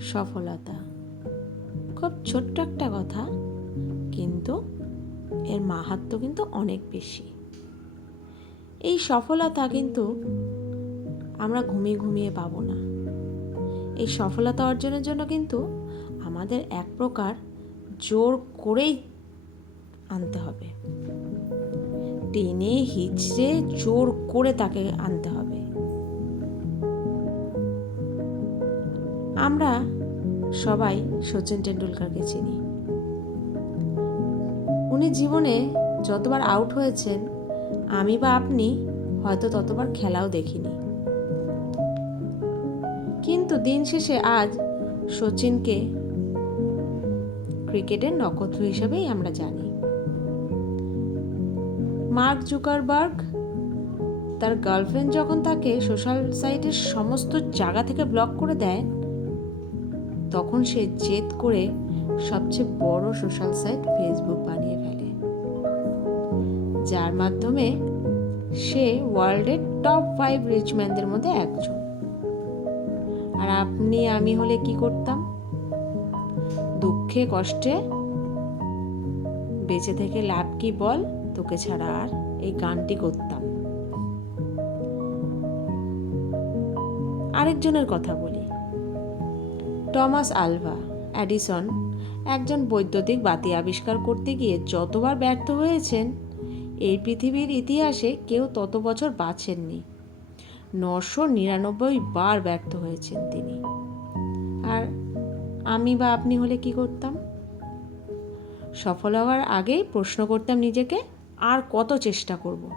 সফলতা। খুব ছোট্ট একটা কথা, কিন্তু এর মাহাত্ম্য কিন্তু অনেক বেশি। এই সফলতা কিন্তু আমরা ঘুমিয়ে ঘুমিয়ে পাবো না। এই সফলতা অর্জনের জন্য কিন্তু আমাদের এক প্রকার জোর করেই আনতে হবে। টেনে হিচড়ে জোর করে তাকে আনতে হবে। আমরা সবাই সচিন টেন্ডুলকারকে চিনি। উনি জীবনে যতবার আউট হয়েছেন, আমি বা আপনি হয়তো ততবার খেলাও দেখিনি। কিন্তু দিন শেষে আজ সচিনকে ক্রিকেটের নক্ষত্র হিসেবেই আমরা জানি। মার্ক জুকারবার্গ, তার গার্লফ্রেন্ড যখন তাকে সোশ্যাল সাইটের সমস্ত জায়গা থেকে ব্লক করে দেয় তখন সে জেদ করে সবচেয়ে বড় সোশ্যাল সাইট ফেসবুক বানিয়ে ফেলে। যার মাধ্যমে সে ওয়ার্ল্ডের টপ ফাইভ রিচম্যানদের মধ্যে একজন। আর আপনি আমি হলে কি করতাম? দুঃখে, কষ্টে বেঁচে থেকে লাভ কি বল? তোকে ছাড়া আর এই গানটি করতাম। আরেকজনের কথা বলি। টমাস আলভা, অ্যাডিসন, একজন বৈদ্যুতিক বাতি আবিষ্কার করতে গিয়ে যতবার ব্যর্থ হয়েছেন, এই পৃথিবীর ইতিহাসে কেউ তত বছর বাঁচেননি। নশো নিরানব্বই বার ব্যর্থ হয়েছেন তিনি। আর আমি বা আপনি হলে কি করতাম? সফল হওয়ার আগেই প্রশ্ন করতাম নিজেকে, আর কত চেষ্টা করব?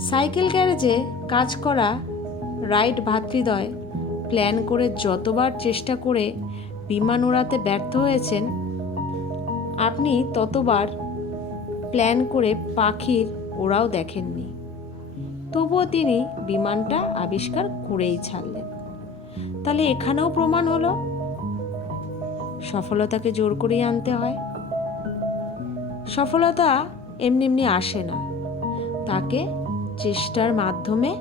সাইকেল গ্যারেজে কাজ করা রাইট ভাতৃদয় প্ল্যান করে যতবার চেষ্টা করে বিমান উড়াতে ব্যর্থ হয়েছেন, আপনি ততবার প্ল্যান করে পাখির ওরাও দেখেননি। তবুও তিনি বিমানটা আবিষ্কার করেই ছাড়লেন। তাহলে এখানেও প্রমাণ হলো? সফলতাকে জোর করেই আনতে হয়। সফলতা এমনি এমনি আসে না। তাকে চেষ্টার মাধ্যমে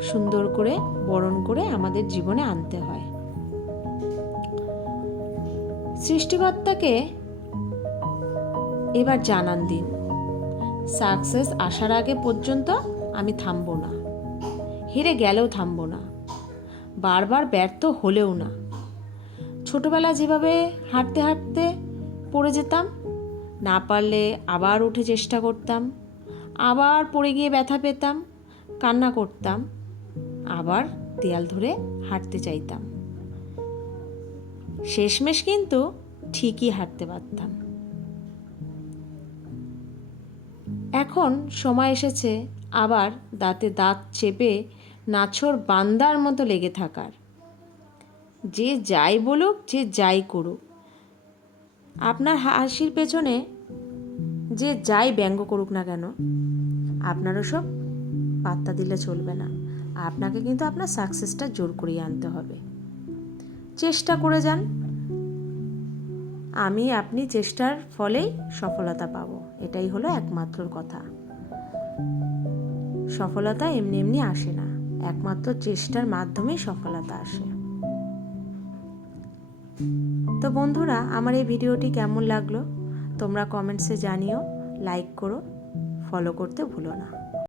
সুন্দর করে, বরণ করে আমাদের জীবনে আনতে হয়। সৃষ্টিকর্তাকে এবার জানান দিন। সাকসেস আসার আগে পর্যন্ত আমি থামবো না। হেরে গেলেও থামবো না। বারবার ব্যর্থ হলেও না। ছোটবেলা যেভাবে হাঁটতে হাঁটতে পড়ে যেতাম, না পারলে আবার উঠে চেষ্টা করতাম, আবার পড়ে গিয়ে ব্যথা পেতাম, কান্না করতাম আবার দেয়াল ধরে হাঁটতে চাইতাম। শেষমেশ কিন্তু ঠিকই হাঁটতে পারতাম। এখন সময় এসেছে আবার দাঁতে দাঁত চেপে নাছর বান্দার মতো লেগে থাকার। যে যাই বলুক, যে যাই করুক, আপনার হাসির পেছনে যে যাই ব্যঙ্গ করুক না কেন, আপনারও সব পাত্তা দিলে চলবে না। আপনাকে কিন্তু আপনার সাকসেসটা জোর করিয়ে আনতে হবে। চেষ্টা করে যান। আমি আপনি চেষ্টার ফলেই সফলতা পাব, এটাই হলো একমাত্র কথা। সফলতা এমনি এমনি আসে না, একমাত্র চেষ্টার মাধ্যমেই সফলতা আসে। তো বন্ধুরা, আমার এই ভিডিওটি কেমন লাগল? তোমরা কমেন্টসে জানিও লাইক করো ফলো করতে ভুলো না।